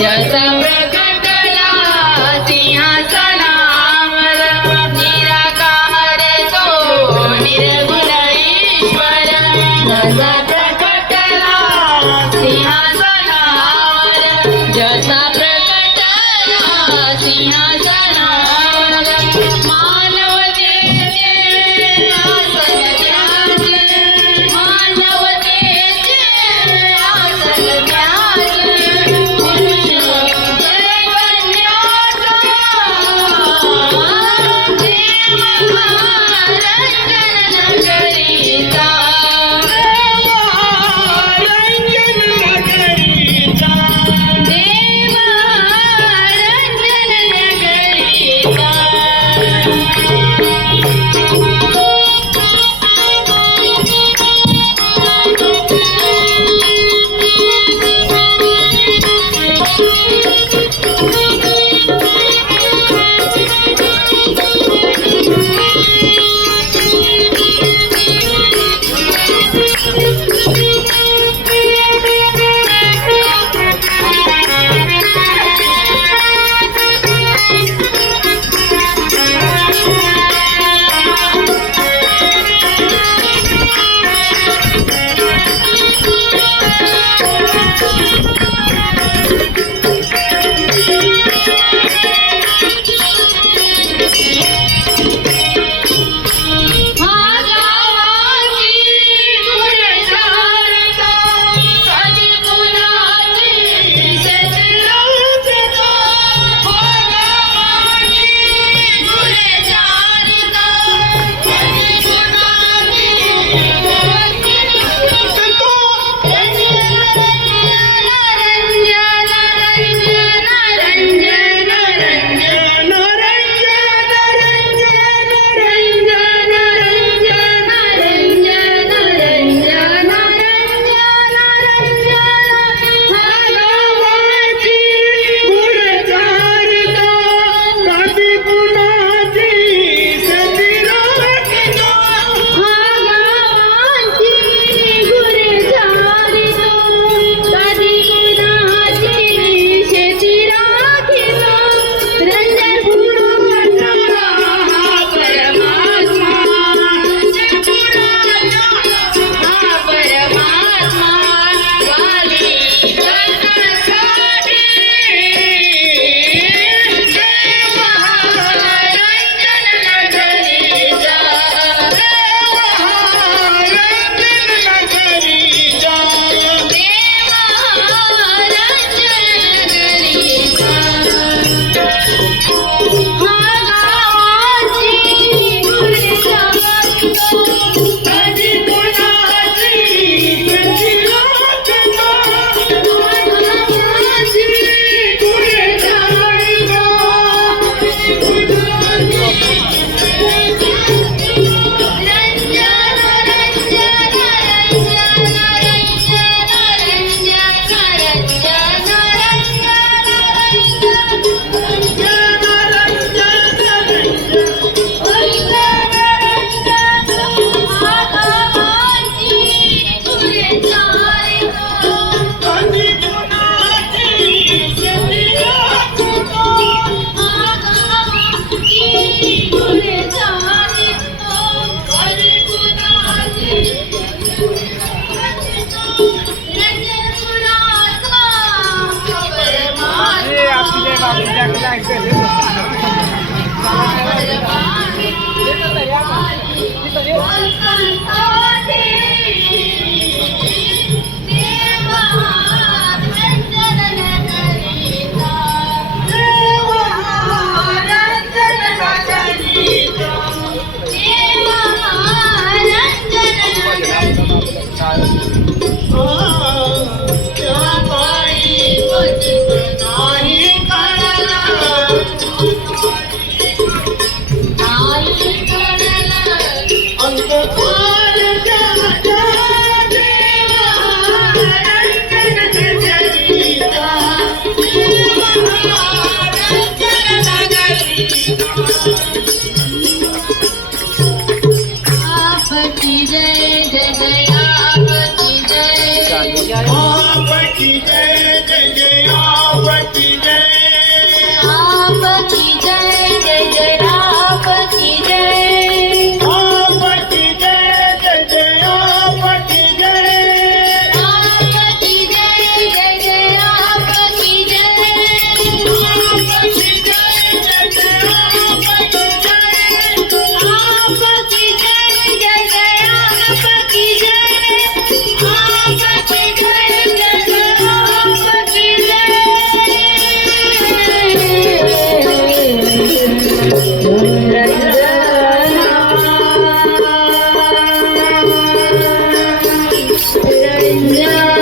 जसा प्रकटला सिंहासनावर निराकार तो निर्गुणेश्वर जसा प्रकटला सिंहासनावर जसा प्रकटला सिंहासन கேட்க Surrender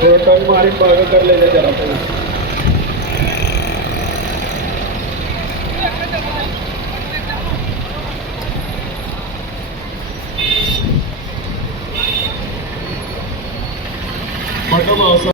टोटल मारीन बागा करलेल्या त्याला पण भावसा